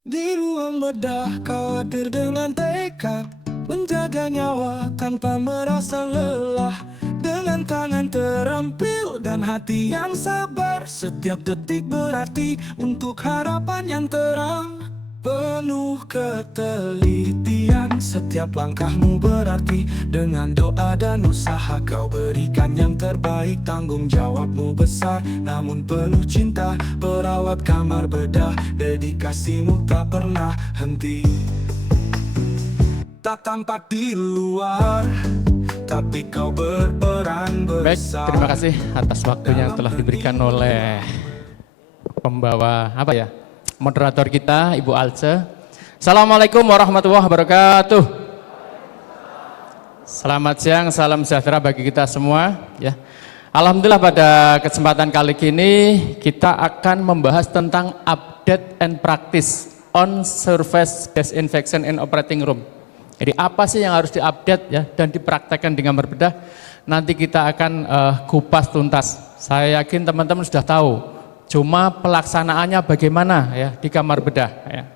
Di ruang bedah kau hadir dengan tekad menjaga nyawa tanpa merasa lelah. Dengan tangan terampil dan hati yang sabar, setiap detik berarti untuk harapan yang terang. Penuh ketelitian, setiap langkahmu berarti. Dengan doa dan usaha kau berikan yang terbaik. Tanggung jawabmu besar, namun penuh cinta. Perawat kamar bedah, dedikasimu tak pernah henti. Tak tampak di luar, tapi kau berperan Baik, besar. terima kasih atas waktunya yang telah diberikan oleh pembawa moderator kita Ibu Alce. Assalamualaikum warahmatullahi wabarakatuh. Selamat siang, salam sejahtera bagi kita semua ya. Alhamdulillah pada kesempatan kali ini kita akan membahas tentang update and practice on surface disinfection in operating room. Jadi apa sih yang harus diupdate ya dan dipraktekkan di kamar bedah? Nanti kita akan kupas tuntas. Saya yakin teman-teman sudah tahu. Cuma pelaksanaannya bagaimana ya di kamar bedah ya.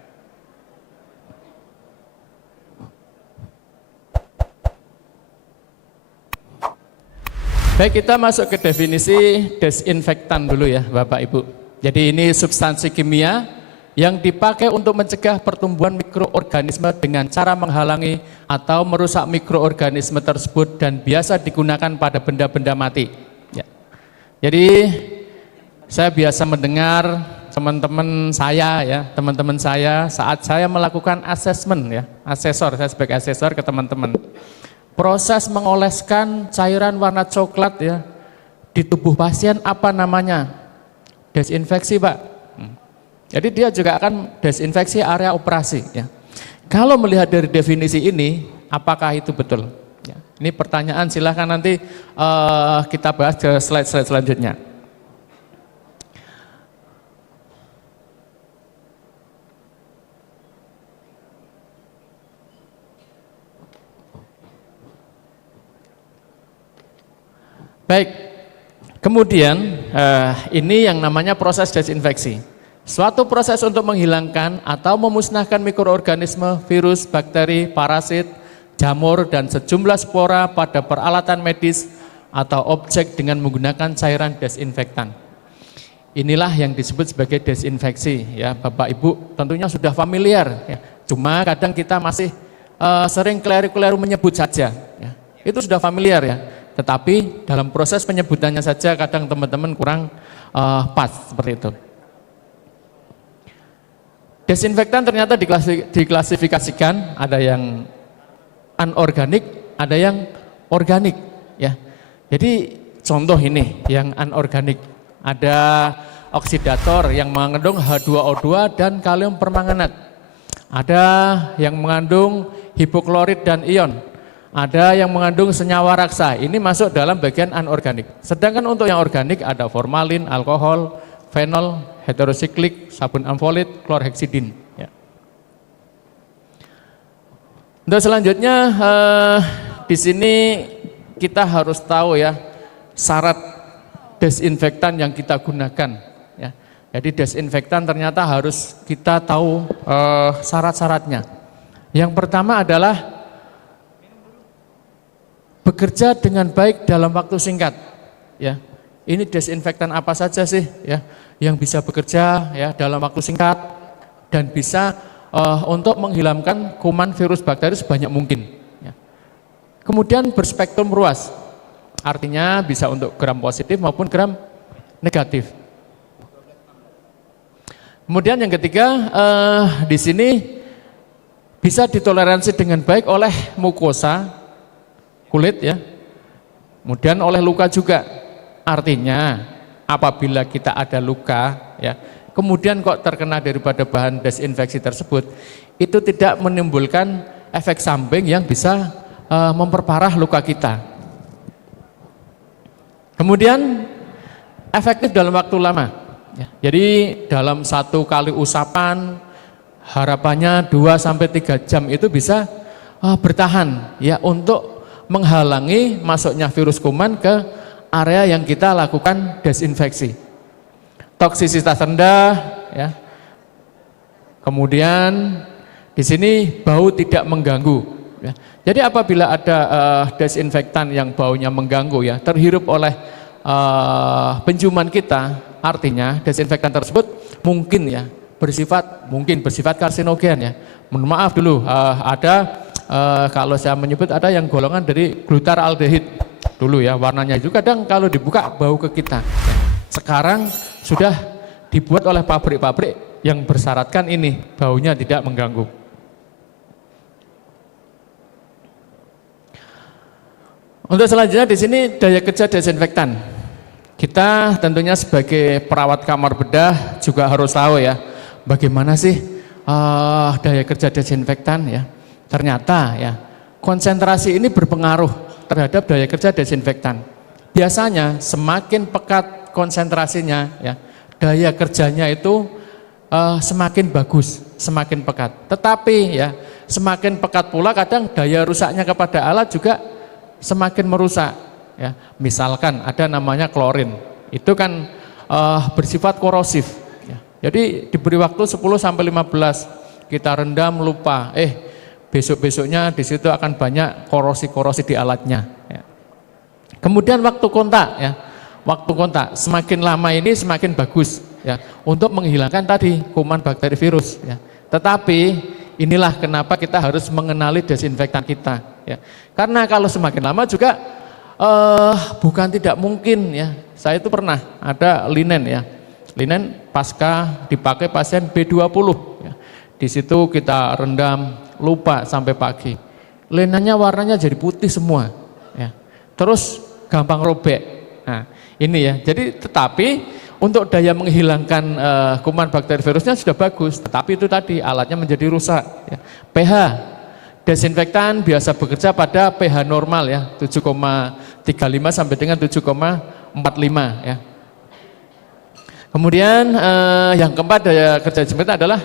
Baik, kita masuk ke definisi desinfektan dulu ya Bapak Ibu. Jadi ini substansi kimia yang dipakai untuk mencegah pertumbuhan mikroorganisme dengan cara menghalangi atau merusak mikroorganisme tersebut dan biasa digunakan pada benda-benda mati. Ya. Jadi saya biasa mendengar teman-teman saya saat saya melakukan asesmen ya, saya sebagai asesor ke teman-teman. Proses mengoleskan cairan warna coklat ya di tubuh pasien apa namanya? Desinfeksi, Pak. Jadi dia juga akan desinfeksi area operasi ya. Kalau melihat dari definisi ini, apakah itu betul? Ya, ini pertanyaan, silahkan nanti kita bahas ke slide-slide selanjutnya. Baik, kemudian ini yang namanya proses desinfeksi. Suatu proses untuk menghilangkan atau memusnahkan mikroorganisme, virus, bakteri, parasit, jamur, dan sejumlah spora pada peralatan medis atau objek dengan menggunakan cairan desinfektan. Inilah yang disebut sebagai desinfeksi ya Bapak Ibu, tentunya sudah familiar ya. Cuma kadang kita masih sering keliru-keliru menyebut saja ya. Itu sudah familiar ya. Tetapi dalam proses penyebutannya saja kadang teman-teman kurang pas seperti itu. Desinfektan ternyata diklasifikasikan, ada yang anorganik, ada yang organik ya. Jadi contoh ini yang anorganik, ada oksidator yang mengandung H2O2 dan kalium permanganat. Ada yang mengandung hipoklorit dan ion. Ada yang mengandung senyawa raksa. Ini masuk dalam bagian anorganik. Sedangkan untuk yang organik ada formalin, alkohol, fenol, heterosiklik, sabun amfolit, klorheksidin. Ya. Untuk selanjutnya di sini kita harus tahu ya syarat desinfektan yang kita gunakan. Ya. Jadi desinfektan ternyata harus kita tahu syarat-syaratnya. Yang pertama adalah bekerja dengan baik dalam waktu singkat. Ya. Ini desinfektan apa saja sih ya yang bisa bekerja ya dalam waktu singkat dan bisa untuk menghilangkan kuman, virus, bakteri sebanyak mungkin ya. Kemudian berspektrum luas, artinya bisa untuk gram positif maupun gram negatif. Kemudian yang ketiga di sini bisa ditoleransi dengan baik oleh mukosa kulit ya, kemudian oleh luka juga. Artinya apabila kita ada luka ya, kemudian kok terkena daripada bahan desinfeksi tersebut, itu tidak menimbulkan efek samping yang bisa memperparah luka kita. Kemudian efektif dalam waktu lama ya. Jadi dalam satu kali usapan harapannya 2-3 jam itu bisa bertahan ya untuk menghalangi masuknya virus kuman ke area yang kita lakukan desinfeksi. Toksisitas rendah ya. Kemudian di sini bau tidak mengganggu. Ya. Jadi apabila ada desinfektan yang baunya mengganggu ya, terhirup oleh penciuman kita, artinya desinfektan tersebut mungkin bersifat karsinogen ya. Mohon maaf dulu, kalau saya menyebut ada yang golongan dari glutaraldehid dulu ya, warnanya juga kadang kalau dibuka bau ke kita. Sekarang sudah dibuat oleh pabrik-pabrik yang bersyaratkan ini baunya tidak mengganggu. Untuk selanjutnya di sini daya kerja desinfektan. Kita tentunya sebagai perawat kamar bedah juga harus tahu ya, bagaimana sih daya kerja desinfektan ya. Ternyata ya, konsentrasi ini berpengaruh terhadap daya kerja desinfektan. Biasanya semakin pekat konsentrasinya ya, daya kerjanya itu semakin bagus, semakin pekat. Tetapi ya, semakin pekat pula kadang daya rusaknya kepada alat juga semakin merusak ya. Misalkan ada namanya klorin, itu kan bersifat korosif ya. Jadi diberi waktu 10 sampai 15, kita rendam lupa, besok-besoknya di situ akan banyak korosi-korosi di alatnya ya. Kemudian waktu kontak ya, waktu kontak semakin lama ini semakin bagus ya untuk menghilangkan tadi kuman, bakteri, virus ya. Tetapi inilah kenapa kita harus mengenali desinfektan kita ya. Karena kalau semakin lama juga bukan tidak mungkin ya. Saya itu pernah ada linen ya. Linen pasca dipakai pasien B20 ya. Di situ kita rendam lupa sampai pagi. Linennya warnanya jadi putih semua ya. Terus gampang robek. Nah, ini ya. Jadi tetapi untuk daya menghilangkan kuman, bakteri, virusnya sudah bagus, tetapi itu tadi alatnya menjadi rusak ya. pH desinfektan biasa bekerja pada pH normal ya, 7,35 sampai dengan 7,45 ya. Kemudian yang keempat daya kerja desinfektan adalah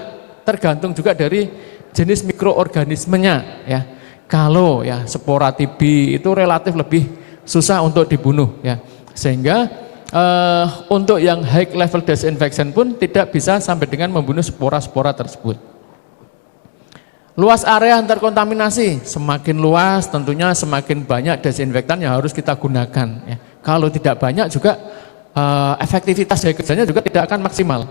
tergantung juga dari jenis mikroorganismenya ya. Kalau ya spora TB itu relatif lebih susah untuk dibunuh ya. Sehingga untuk yang high level disinfection pun tidak bisa sampai dengan membunuh spora-spora tersebut. Luas area yang terkontaminasi, semakin luas tentunya semakin banyak desinfektan yang harus kita gunakan ya. Kalau tidak banyak juga efektivitas daya kerjanya juga tidak akan maksimal.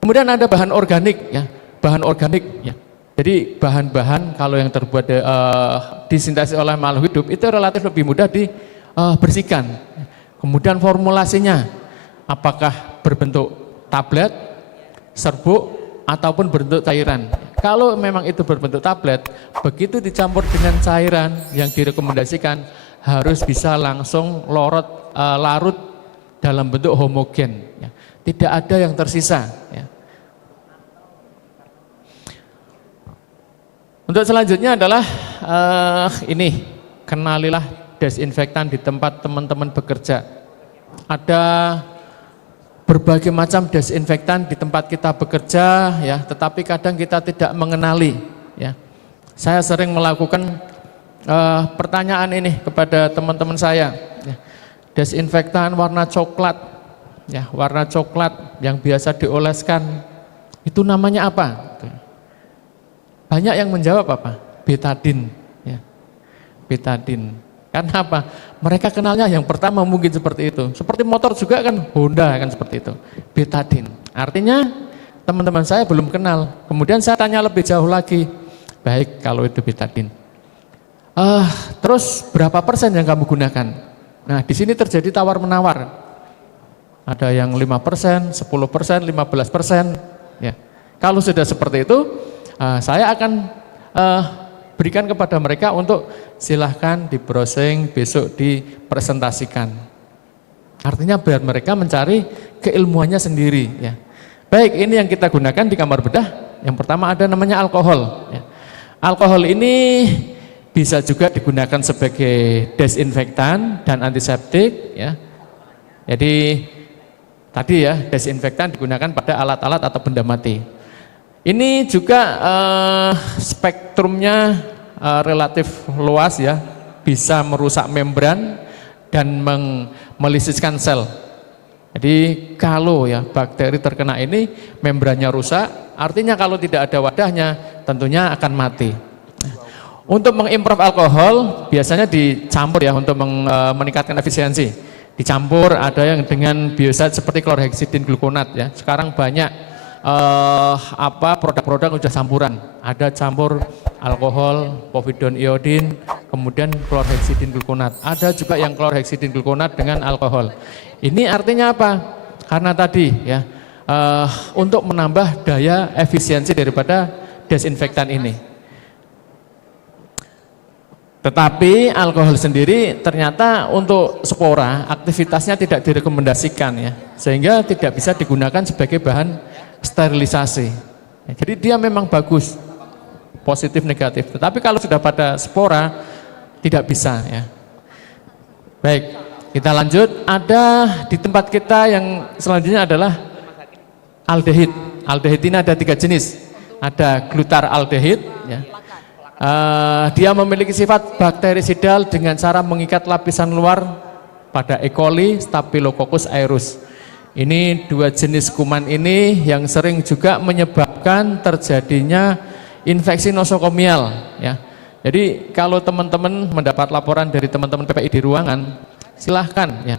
Kemudian ada bahan organik ya, bahan organik ya. Jadi bahan-bahan kalau yang terbuat disintesis oleh makhluk hidup itu relatif lebih mudah dibersihkan. Kemudian formulasinya apakah berbentuk tablet, serbuk ataupun berbentuk cairan. Kalau memang itu berbentuk tablet, begitu dicampur dengan cairan yang direkomendasikan harus bisa langsung larut dalam bentuk homogen ya. Tidak ada yang tersisa ya. Untuk selanjutnya adalah ini, kenalilah desinfektan di tempat teman-teman bekerja. Ada berbagai macam desinfektan di tempat kita bekerja ya, tetapi kadang kita tidak mengenali ya. Saya sering melakukan pertanyaan ini kepada teman-teman saya ya. Desinfektan warna coklat ya, warna coklat yang biasa dioleskan itu namanya apa? Banyak yang menjawab apa? Betadine ya. Betadine. Karena apa? Mereka kenalnya yang pertama mungkin seperti itu. Seperti motor juga kan Honda kan seperti itu. Betadine. Artinya teman-teman saya belum kenal. Kemudian saya tanya lebih jauh lagi. Baik kalau itu betadine. Terus berapa persen yang kamu gunakan? Nah di sini terjadi tawar menawar. Ada yang 5%, 10%, 15%. Ya. Kalau sudah seperti itu, saya akan berikan kepada mereka untuk silahkan di browsing, besok dipresentasikan. Artinya biar mereka mencari keilmuannya sendiri ya. Baik, ini yang kita gunakan di kamar bedah. Yang pertama ada namanya alkohol ya. Alkohol ini bisa juga digunakan sebagai desinfektan dan antiseptik ya. Jadi tadi ya, desinfektan digunakan pada alat-alat atau benda mati. Ini juga spektrumnya relatif luas ya, bisa merusak membran dan melisiskan sel. Jadi kalau ya bakteri terkena ini membrannya rusak, artinya kalau tidak ada wadahnya tentunya akan mati. Untuk mengimprove alkohol biasanya dicampur ya untuk meningkatkan efisiensi. Dicampur ada yang dengan biozat seperti klorheksidin glukonat ya. Sekarang banyak produk-produk udah campuran. Ada campur alkohol, povidone iodin, kemudian klorheksidin glukonat. Ada juga yang klorheksidin glukonat dengan alkohol. Ini artinya apa? Karena tadi ya untuk menambah daya efisiensi daripada desinfektan ini. Tetapi alkohol sendiri ternyata untuk spora aktivitasnya tidak direkomendasikan ya, sehingga tidak bisa digunakan sebagai bahan sterilisasi. Ya, jadi dia memang bagus, positif negatif. Tetapi kalau sudah pada spora tidak bisa ya. Baik, kita lanjut. Ada di tempat kita yang selanjutnya adalah aldehid. Aldehid ini ada 3 jenis. Ada glutaraldehid ya. Dia memiliki sifat bakterisidal dengan cara mengikat lapisan luar pada E. coli, Staphylococcus aureus. Ini 2 jenis kuman ini yang sering juga menyebabkan terjadinya infeksi nosokomial ya. Jadi kalau teman-teman mendapat laporan dari teman-teman PPI di ruangan, silahkan ya.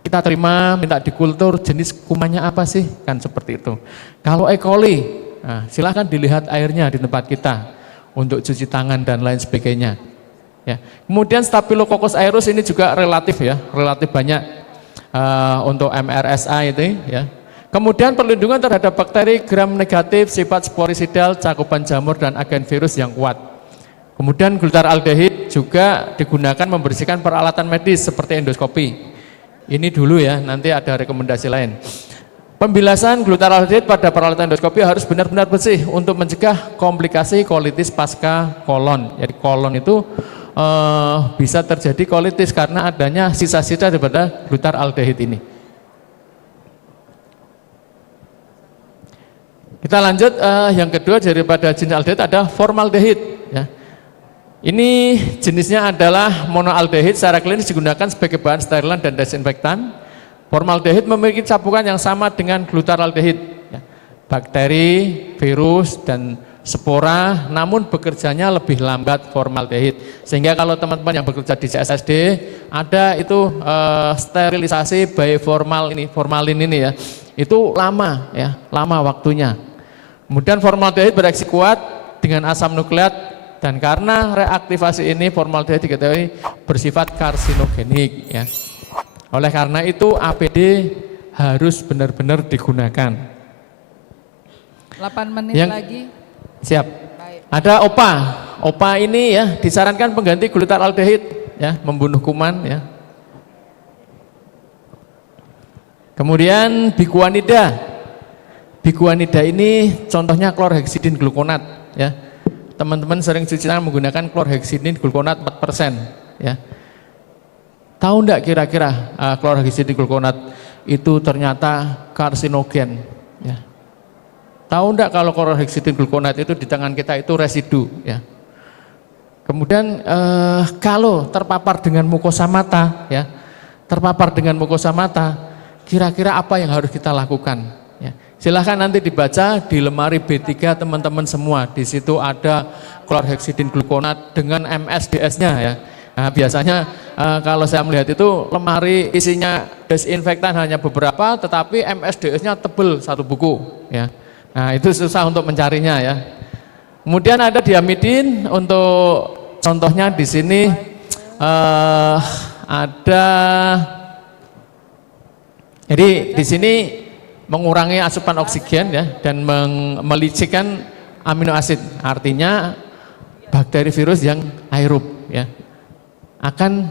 Kita terima, minta dikultur jenis kumannya apa sih, kan seperti itu. Kalau E. coli, nah, silahkan dilihat airnya di tempat kita untuk cuci tangan dan lain sebagainya. Ya. Kemudian Staphylococcus aureus ini juga relatif ya, relatif banyak untuk MRSA itu ya. Kemudian perlindungan terhadap bakteri gram negatif, sifat sporisidal, cakupan jamur dan agen virus yang kuat. Kemudian glutaraldehid juga digunakan membersihkan peralatan medis seperti endoskopi. Ini dulu ya, nanti ada rekomendasi lain. Pembilasan glutaraldehid pada peralatan endoskopi harus benar-benar bersih untuk mencegah komplikasi kolitis pasca kolon. Jadi kolon itu bisa terjadi kolitis karena adanya sisa-sisa daripada glutaraldehid ini. Kita lanjut, yang kedua daripada jenis aldehid ada formaldehid. Ya. Ini jenisnya adalah monoaldehid, secara klinis digunakan sebagai bahan sterilan dan desinfektan. Formaldehid memiliki campuran yang sama dengan glutaraldehid, ya. Bakteri, virus, dan spora, namun bekerjanya lebih lambat formaldehid. Sehingga kalau teman-teman yang bekerja di CSSD, ada itu sterilisasi by formalin ini ya, itu lama ya, lama waktunya. Kemudian formaldehid bereaksi kuat dengan asam nukleat, dan karena reaktivasi ini formaldehid diketahui bersifat karsinogenik ya. Oleh karena itu APD harus benar-benar digunakan. 8 menit lagi. Siap. Baik. Ada OPA. OPA ini ya disarankan pengganti glutaraldehid ya, membunuh kuman ya. Kemudian bikuanida. Bikuanida ini contohnya klorheksidin glukonat ya. Teman-teman sering cuci tangan menggunakan klorheksidin glukonat 4% ya. Tahu enggak kira-kira klorheksidin glukonat itu ternyata karsinogen ya. Tahu enggak kalau klorheksidin glukonat itu di tangan kita itu residu ya. Kemudian kalau terpapar dengan mukosa mata ya, terpapar dengan mukosa mata, kira-kira apa yang harus kita lakukan ya. Silahkan nanti dibaca di lemari B3 teman-teman semua. Di situ ada klorheksidin glukonat dengan MSDS-nya ya. Nah, biasanya kalau saya melihat itu lemari isinya desinfektan hanya beberapa, tetapi MSDS-nya tebel 1 buku ya. Nah, itu susah untuk mencarinya ya. Kemudian ada diamidin, untuk contohnya di sini ada, jadi di sini mengurangi asupan oksigen ya, dan melicikkan amino asid, artinya bakteri virus yang aerob ya akan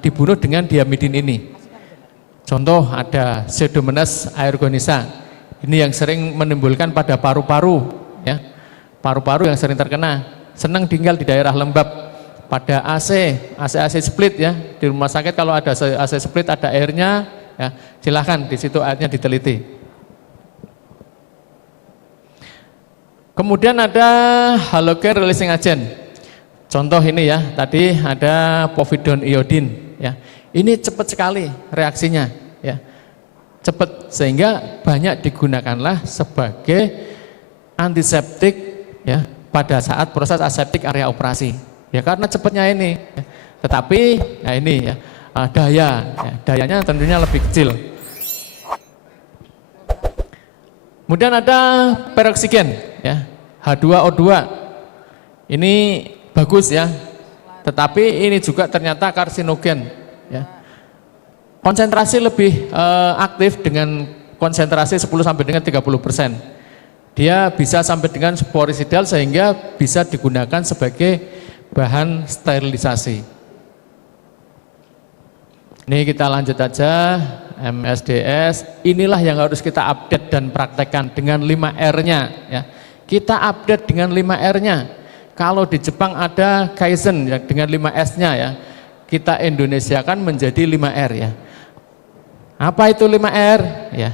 dibunuh dengan diamidin ini. Contoh ada Pseudomonas aeruginosa. Ini yang sering menimbulkan pada paru-paru ya. Paru-paru yang sering terkena, senang tinggal di daerah lembab. Pada AC split ya. Di rumah sakit kalau ada AC split ada airnya ya, silakan di situ airnya diteliti. Kemudian ada halogen releasing agent. Contoh ini ya, tadi ada povidone iodin ya. Ini cepat sekali reaksinya ya. cepat, sehingga banyak digunakanlah sebagai antiseptik ya pada saat proses aseptik area operasi. Ya karena cepatnya ini. Ya. Tetapi ya ini ya dayanya tentunya lebih kecil. Kemudian ada peroksigen ya, H2O2. Ini bagus ya. Tetapi ini juga ternyata karsinogen ya. Konsentrasi lebih aktif dengan konsentrasi 10 sampai dengan 30%. Dia bisa sampai dengan sporisidal sehingga bisa digunakan sebagai bahan sterilisasi. Ini kita lanjut aja, MSDS. Inilah yang harus kita update dan praktekkan dengan 5R-nya ya. Kita update dengan 5R-nya. Kalau di Jepang ada Kaizen ya, dengan 5S-nya ya. Kita Indonesiakan menjadi 5R ya. Apa itu 5R? Ya.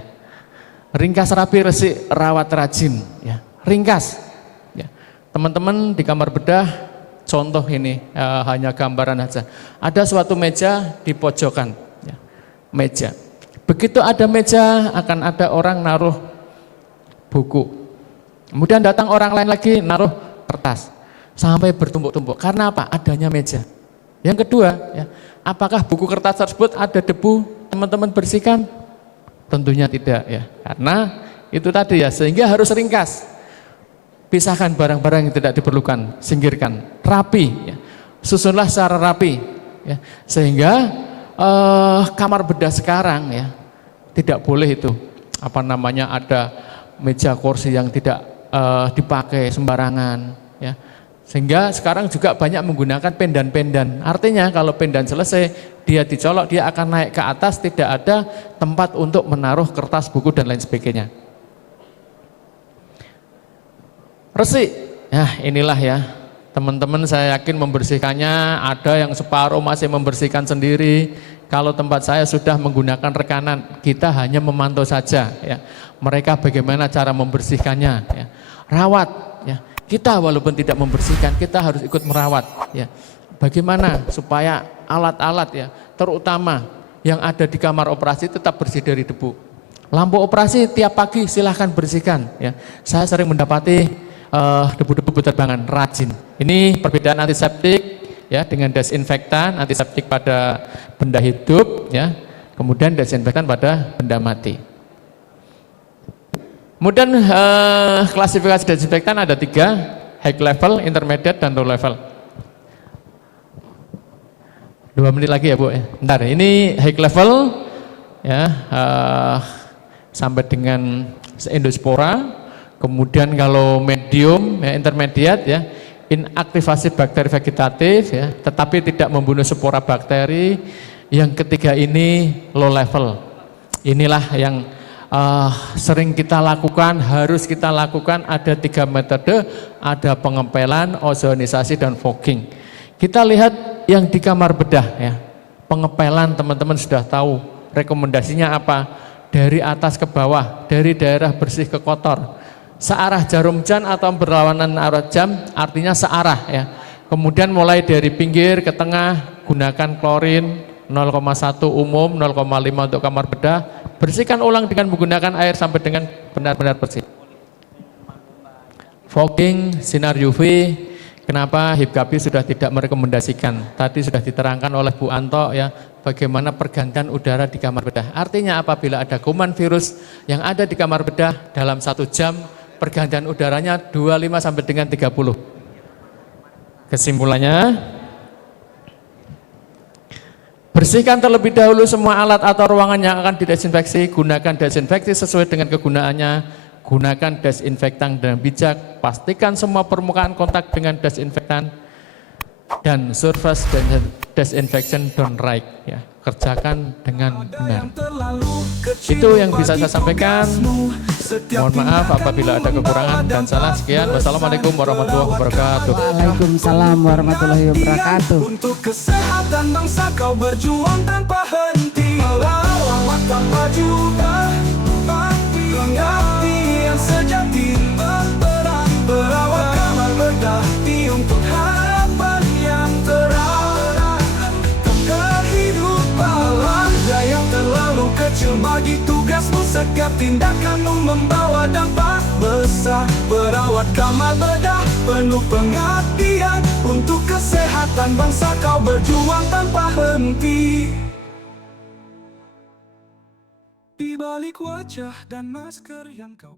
Ringkas, rapi, resik, rawat, rajin ya. Ringkas. Ya. Teman-teman di kamar bedah, contoh ini hanya gambaran aja. Ada suatu meja di pojokan ya. Meja. Begitu ada meja akan ada orang naruh buku. Kemudian datang orang lain lagi naruh kertas. Sampai bertumpuk-tumpuk. Karena apa? Adanya meja. Yang kedua, ya, apakah buku kertas tersebut ada debu? Teman-teman bersihkan? Tentunya tidak ya. Karena itu tadi ya, sehingga harus ringkas. Pisahkan barang-barang yang tidak diperlukan, singkirkan. Rapi, ya. Susunlah secara rapi. Ya. Sehingga kamar bedah sekarang ya, tidak boleh itu. Apa namanya, ada meja kursi yang tidak dipakai sembarangan. Ya. Sehingga sekarang juga banyak menggunakan pendan-pendan. Artinya kalau pendan selesai, dia dicolok, dia akan naik ke atas, tidak ada tempat untuk menaruh kertas, buku, dan lain sebagainya. Resik, ya inilah ya, teman-teman saya yakin membersihkannya, ada yang separuh masih membersihkan sendiri. Kalau tempat saya sudah menggunakan rekanan, kita hanya memantau saja ya. Mereka bagaimana cara membersihkannya ya. Rawat ya. Kita walaupun tidak membersihkan, kita harus ikut merawat ya. Bagaimana supaya alat-alat ya, terutama yang ada di kamar operasi tetap bersih dari debu. Lampu operasi tiap pagi silahkan bersihkan ya. Saya sering mendapati debu-debu berterbangan, rajin. Ini perbedaan antiseptik ya dengan desinfektan. Antiseptik pada benda hidup ya, kemudian desinfektan pada benda mati. Kemudian klasifikasi desinfektan ada 3, high level, intermediate, dan low level. 2 menit lagi ya Bu. Bentar, ini high level ya, sampai dengan endospora. Kemudian kalau medium, ya, intermediate ya, inaktivasi bakteri vegetatif ya, tetapi tidak membunuh spora bakteri. Yang ketiga ini low level. Inilah yang sering kita lakukan, harus kita lakukan. Ada 3 metode, ada pengempelan, ozonisasi, dan fogging. Kita lihat yang di kamar bedah ya, pengempelan teman-teman sudah tahu rekomendasinya apa, dari atas ke bawah, dari daerah bersih ke kotor, searah jarum jam atau berlawanan arah jam, artinya searah ya. Kemudian mulai dari pinggir ke tengah, gunakan klorin 0,1 umum, 0,5 untuk kamar bedah, bersihkan ulang dengan menggunakan air sampai dengan benar-benar bersih. Fogging, sinar UV. Kenapa Hibgabi sudah tidak merekomendasikan? Tadi sudah diterangkan oleh Bu Anto ya, bagaimana pergantian udara di kamar bedah. Artinya apabila ada kuman virus yang ada di kamar bedah dalam 1 jam, pergantian udaranya 25 sampai dengan 30. Kesimpulannya, bersihkan terlebih dahulu semua alat atau ruangan yang akan didesinfeksi. Gunakan desinfeksi sesuai dengan kegunaannya. Gunakan desinfektan dengan bijak, pastikan semua permukaan kontak dengan desinfektan, dan surface disinfection done right ya. Kerjakan dengan benar. Itu yang bisa saya sampaikan. Mohon maaf apabila ada kekurangan dan salah. Sekian, wassalamualaikum warahmatullahi wabarakatuh. Waalaikumsalam warahmatullahi wabarakatuh. Untuk kesehatan bangsa kau berjuang tanpa henti, melawat tanpa juga pengabdi yang sejati, berawat kamar bedah untuk harapan yang terang. Kehidupan yang terlalu kecil bagi tugas setiap tindakanmu membawa dampak besar. Berawat kamar bedah penuh pengabdian, untuk kesehatan bangsa kau berjuang tanpa henti. Di balik wajah dan masker yang kau